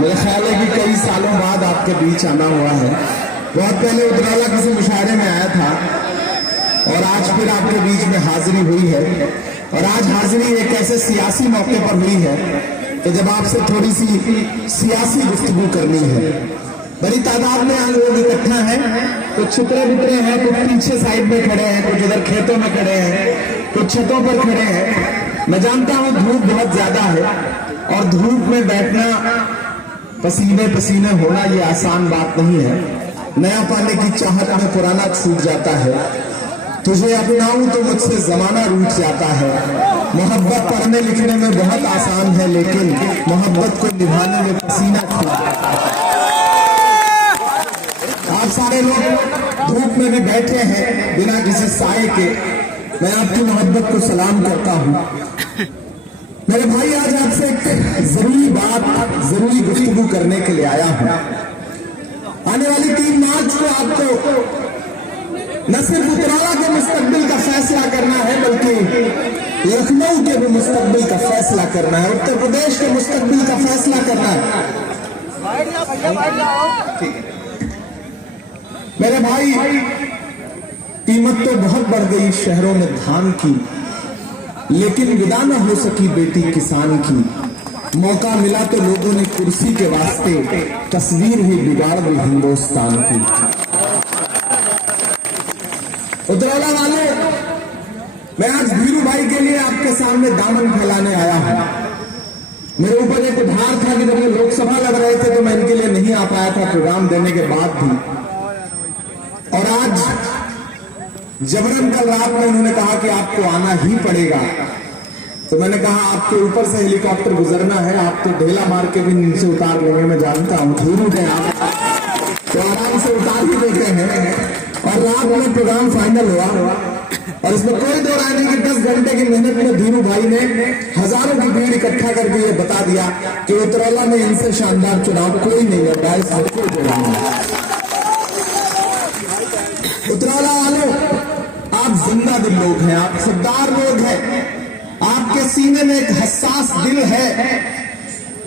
मेरा ख्याल है कि कई सालों बाद आपके बीच आना हुआ है। बहुत पहले उतराला किसी मुशायरे में आया था और आज फिर आपके बीच में हाजिरी हुई है। और आज हाजिरी एक ऐसे सियासी मौके पर हुई है कि जब आपसे थोड़ी सी सियासी गुफ्तगू करनी है। बड़ी तादाद में यहाँ लोग इकट्ठा हैं, कुछ छुपरे बितरे हैं, कुछ पीछे साइड में खड़े हैं, कुछ इधर खेतों में खड़े हैं, कुछ छतों पर खड़े हैं। मैं जानता हूँ धूप बहुत ज्यादा है और धूप में बैठना, पसीने पसीने होना ये आसान बात नहीं है। नया पाने की चाहत में पुराना छूट जाता है। तुझे अपनाऊं तो मुझसे जमाना रूठ जाता है। मोहब्बत पढ़ने लिखने में बहुत आसान है, लेकिन मोहब्बत को निभाने में पसीना छूट जाता है। आप सारे लोग धूप में भी बैठे हैं बिना किसी साए के। मैं आपकी मोहब्बत को सलाम करता हूं। मेरे भाई, आज आपसे एक जरूरी बात, जरूरी गुफ्तगू करने के लिए आया हूं। आने वाली 3 मार्च को आपको न सिर्फ उतराला के मुस्तकबिल का फैसला करना है, बल्कि लखनऊ के भी मुस्तकबिल का फैसला करना है, उत्तर प्रदेश के मुस्तकबिल का फैसला करना है। मेरे भाई, कीमत तो बहुत बढ़ गई शहरों में धान की, लेकिन विदा न हो सकी बेटी किसान की। मौका मिला तो लोगों ने कुर्सी के वास्ते तस्वीर ही बिगाड़ दी हिंदुस्तान की। उतराला वाले, मैं आज धीरू भाई के लिए आपके सामने दामन फैलाने आया हूं। मेरे ऊपर एक उधार था कि जब ये लोकसभा लग रहे थे तो मैं इनके लिए नहीं आ पाया था प्रोग्राम देने के बाद भी। और आज जबरन कल रात में उन्होंने कहा कि आपको आना ही पड़ेगा। तो मैंने कहा आपके ऊपर से हेलीकॉप्टर गुजरना है, आप तो ढेला मार के भी नीचे उतार लेंगे, मैं जानता हूं। धीरू है आप, तो आराम से उतार ही देते हैं। और रात में प्रोग्राम फाइनल हुआ और इसमें कोई दो राय नहीं कि 10 घंटे की मेहनत में धीरू भाई ने हजारों की भीड़ इकट्ठा करके ये बता दिया कि उतराला में इनसे शानदार चुनाव कोई नहीं लड़ा। इस हद को उतराला वालों, आप जिंदा दिल लोग हैं, आप सरदार लोग हैं, आपके सीने में एक हसास दिल है।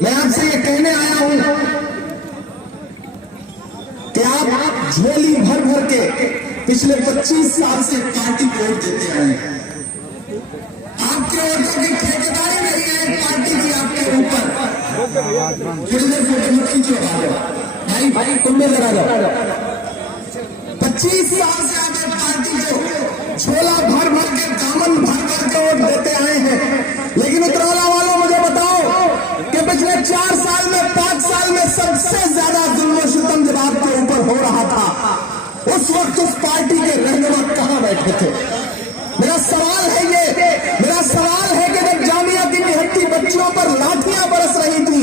मैं आपसे ये कहने आया हूं कि आप झोली भर भर के पिछले 25 साल से पार्टी को वोट देते आए हैं। आपके वोटों की ठेकेदारी नहीं है पार्टी की आपके ऊपर। थोड़ी देर फोटो मत खींचो भाई, तुम में जरा जाओ। 25 साल से आप पार्टी को झोला भर भर के, दामन भर भर के वोट देते आए हैं। लेकिन उतराला वालों, मुझे बताओ कि पिछले 4 साल में, 5 साल में सबसे ज्यादा जुल्म सितम जब आपके ऊपर हो रहा था, उस वक्त उस पार्टी के रहनुमा कहां बैठे थे? मेरा सवाल है कि जब जामिया की निहत्ती बच्चियों पर लाठियां बरस रही थी,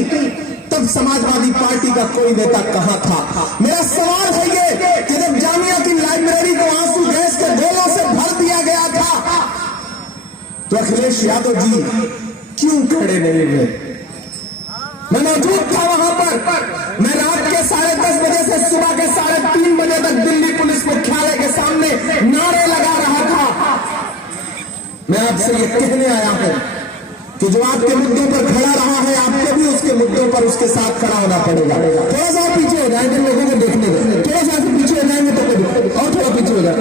तब समाजवादी पार्टी का कोई नेता कहां था? मेरा सवाल है ये कि जब जामिया की लाइब्रेरी को आंसू गैस के गोलों से भर दिया गया था, तो अखिलेश यादव जी क्यों खड़े नहीं हुए? मैं मौजूद था वहां पर। मैं रात के 10:30 बजे से सुबह के 3:30 बजे तक दिल्ली पुलिस मुख्यालय के सामने नारे लगा रहा था। मैं आपसे ये कहने आया हूं कि जो आपके मुद्दों पर खड़ा रहा है, आपको भी उसके मुद्दों पर उसके साथ खड़ा होना पड़ेगा। थोड़ा सा पीछे हो जाएंगे, लोगों को देखने दो। थोड़ा सा पीछे हो जाएंगे तो और थोड़ा पीछे हो जाए,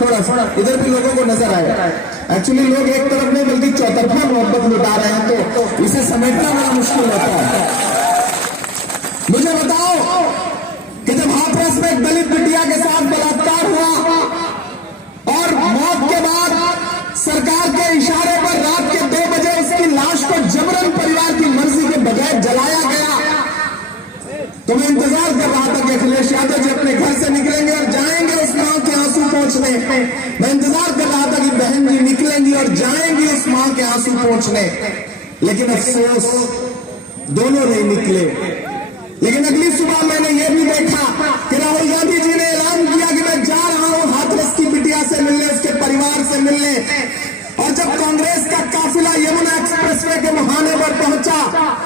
थोड़ा इधर भी लोगों को नजर आएगा। एक्चुअली लोग एक तरफ में बल्कि चौतरफा मोहब्बत लुटा रहे हैं, तो इसे समेटना बड़ा मुश्किल होता है। मुझे बताओ कि जब हाथरस में एक दलित बिटिया के साथ बलात्कार हुआ और मौत के बाद सरकार के इशारे पर रात के 2 बजे उसकी लाश को जबरन परिवार की मर्जी के बगैर जलाया गया, तो मैं इंतजार कर रहा था कि अखिलेश यादव जी अपने घर से निकलेंगे और जाएंगे उस मां के आंसू पोंछने। मैं इंतजार कर रहा था कि बहन जी निकलेंगी और जाएंगी उस मां के आंसू पोंछने, लेकिन अफसोस दोनों नहीं निकले। लेकिन अगली सुबह मैंने यह भी देखा कि राहुल गांधी जी ने ऐलान किया कि मैं जा रहा हूं हाथरस की बिटिया से मिलने, उसके परिवार से मिलने। और जब कांग्रेस का काफिला यमुना एक्सप्रेसवे के मुहाने पर पहुंचा,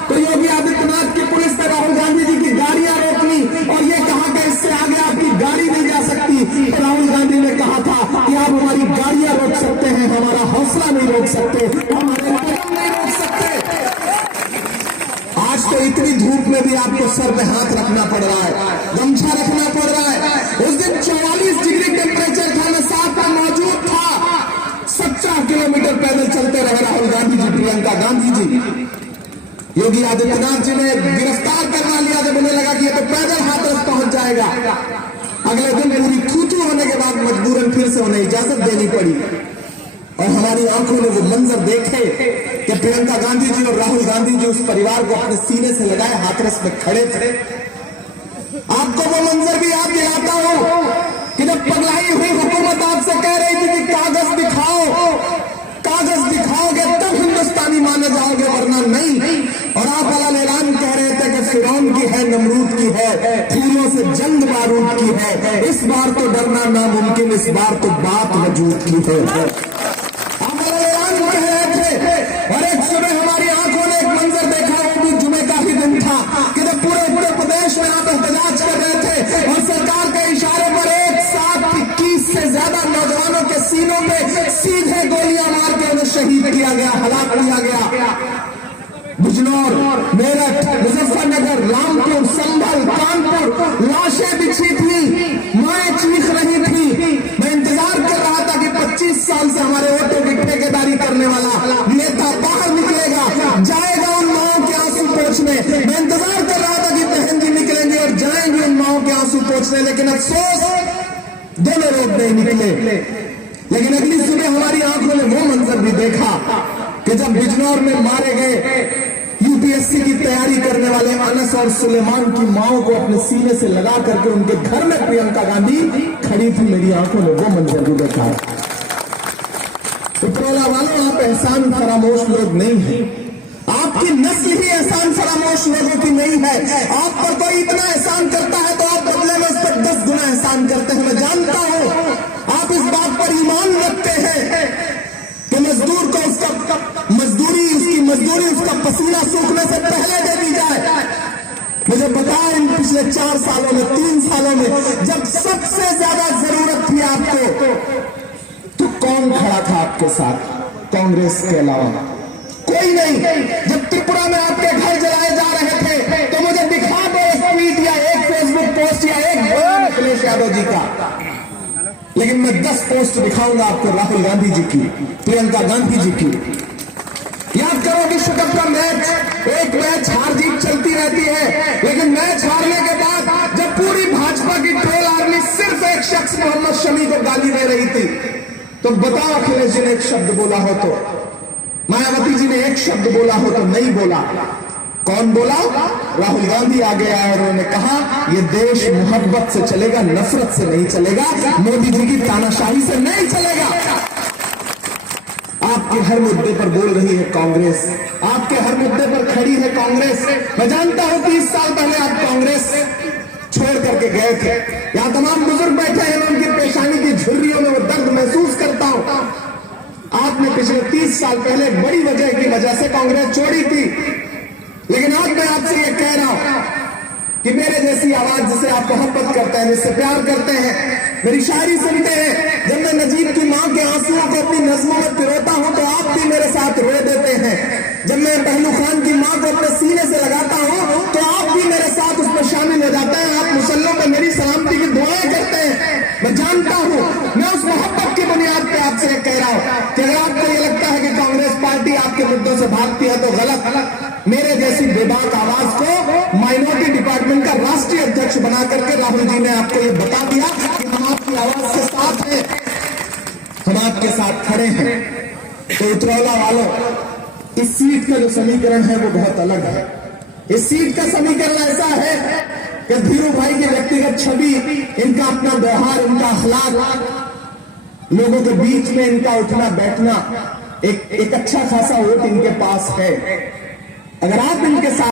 तो योगी आदित्यनाथ की पुलिस ने राहुल गांधी जी की गाड़ियां रोक ली और ये कहा कि इससे आगे आपकी गाड़ी नहीं जा सकती। तो राहुल गांधी ने कहा था कि आप हमारी गाड़ियां रोक सकते हैं, हमारा हौसला नहीं रोक सकते, हमारे कदम नहीं रोक सकते। आज तो इतने कड़वी धूप में भी आपको सर पे हाथ रखना पड़ रहा है, गमछा रखना पड़ रहा है। उस दिन 44 डिग्री टेम्परेचर था, मैं साथ में मौजूद था। 17 किलोमीटर पैदल चलते रहे राहुल गांधी जी, प्रियंका गांधी जी। योगी आदित्यनाथ जी ने गिरफ्तार करवा लिया जब उन्हें लगा कि ये तो पैदल हाथरस पहुंच जाएगा। अगले दिन पूरी थूथू होने के बाद मजबूरन फिर से उन्हें इजाजत देनी पड़ी, और हमारी आंखों ने वो मंजर देखे कि प्रियंका गांधी जी और राहुल गांधी जी उस परिवार को अपने सीने से लगाए हाथरस में खड़े थे। आपको वो मंजर भी याद दिलाता हूं कि जब पगलाई हुई हुकूमत आपसे कह रही थी कि कागज दिखाओ, कागज दिखाओगे तब हिंदुस्तानी माने जाओगे, वरना नहीं। और आप अलग ऐलान कह रहे थे कि फिरौन की है, नमरूद की है, फूलों से जंग बारूद की है, इस बार तो डरना नामुमकिन, इस बार तो बात वजूद की है। आप अलग ऐलान कह रहे थे, और एक सुबह हमारी आंखों ने एक मंजर देखा, वो भी जुमे का ही दिन था कि जब पूरे उत्तर प्रदेश में आप एहतजाज कर रहे थे और सरकार के इशारे पर एक साथ 21 से ज्यादा नौजवानों के सीनों में सीधे गोलियां मार के उन्हें शहीद किया गया, हलाक किया गया। बिजनौर, मेरठ, मुजफ्फरनगर, रामपुर, संभल, कानपुर लाशें बिछी थी, माएं चीख रही थी। मैं इंतजार कर रहा था कि 25 साल से हमारे वोटों की ठेकेदारी करने वाला नेता बाहर निकलेगा, जाएगा उन माओं के आंसू पोंछने। मैं इंतजार कर रहा था कि बहन जी निकलेंगे और जाएंगे उन माओं के आंसू पोंछने, लेकिन अफसोस दोनों लोग नहीं निकले। लेकिन अगली सुबह हमारी आंखों ने वो मंजर भी देखा कि जब बिजनौर में मारे गए यूपीएससी की तैयारी करने वाले अनस और सुलेमान की माओं को अपने सीने से लगा करके उनके घर में प्रियंका गांधी खड़ी थी, मेरी आंखों ने वो मंजर भी देखा। उपरोला वालों, आप एहसान फरामोश लोग नहीं है, आपकी नस्ल ही एहसान फरामोश लोगों की नहीं है। आप पर कोई इतना एहसान करता है तो आप बदले में उस पर 10 गुना एहसान करते हैं। मैं जानता हूं आप इस बात पर ईमान रखते हैं कि मजदूर को उसका मजदूरी उसका पसीना सूखने से पहले दे दी जाए। मुझे बताया इन पिछले 4 सालों में, 3 सालों में, जब सबसे ज्यादा जरूरत थी आपको, तो कौन खड़ा था आपके साथ? कांग्रेस के अलावा कोई नहीं। जब त्रिपुरा में आपके घर जलाए जा रहे थे तो मुझे दिखा दो एक ट्वीट या एक फेसबुक पोस्ट या एक बयान अखिलेश यादव जी का, लेकिन मैं 10 पोस्ट दिखाऊंगा आपको राहुल गांधी जी की, प्रियंका गांधी जी की। याद करो विश्व कप का मैच, एक मैच हार जीत चलती रहती है, लेकिन मैच हारने के बाद जब पूरी भाजपा की ट्रोल आर्मी सिर्फ एक शख्स मोहम्मद शमी को गाली दे रही थी, तो बताओ अखिलेश जी ने एक शब्द बोला हो तो, मायावती जी ने एक शब्द बोला हो तो? नहीं बोला। कौन बोला? राहुल गांधी आगे आए और उन्होंने कहा ये देश मोहब्बत से चलेगा, नफरत से नहीं चलेगा, मोदी जी की तानाशाही से नहीं चलेगा। आपके हर मुद्दे पर बोल रही है कांग्रेस, आपके हर मुद्दे पर खड़ी है कांग्रेस। मैं जानता हूं 30 साल पहले आप कांग्रेस छोड़ करके गए थे। यहां तमाम बुजुर्ग बैठे हैं, मैं उनकी पेशानी की झुर्रियों में वो दर्द महसूस करता हूं। आपने पिछले 30 साल पहले बड़ी वजह की वजह से कांग्रेस छोड़ी थी, लेकिन आज मैं आपसे ये कह रहा हूं कि मेरे जैसी आवाज जिसे आप मोहब्बत करते हैं, जिससे प्यार करते हैं, मेरी शायरी सुनते हैं, जब मैं नजीब की मां के आंसुओं को अपनी नज़्मों में पिरोता हूं तो आप भी मेरे साथ रो देते हैं। जब मैं पहलू खान की मां को अपने सीने से लगाता हूं तो आप भी मेरे साथ उसमें शामिल हो जाते हैं। आप मुसल्लों पर मेरी सलामती की दुआएं करते हैं। मैं जानता हूं, मैं उस मोहब्बत की बुनियाद पर आपसे कह रहा हूं कि अगर आपको ये लगता है कि कांग्रेस पार्टी आपके मुद्दों से भागती है तो गलत। मेरे जैसी बेबाक आवाज को माइनॉरिटी डिपार्टमेंट का राष्ट्रीय अध्यक्ष बना करके राहुल जी ने आपको ये बता दिया कि हम आपकी आवाज के साथ हैं, हम आपके साथ खड़े हैं। तो उतरौला वालों, इस सीट का जो समीकरण है वो बहुत अलग है। इस सीट का समीकरण ऐसा है कि धीरू भाई की व्यक्तिगत छवि, इनका अपना व्यवहार, इनका अखलाक, लोगों के बीच में इनका उठना बैठना, एक अच्छा खासा वोट इनके पास है। अगर आप इनके साथ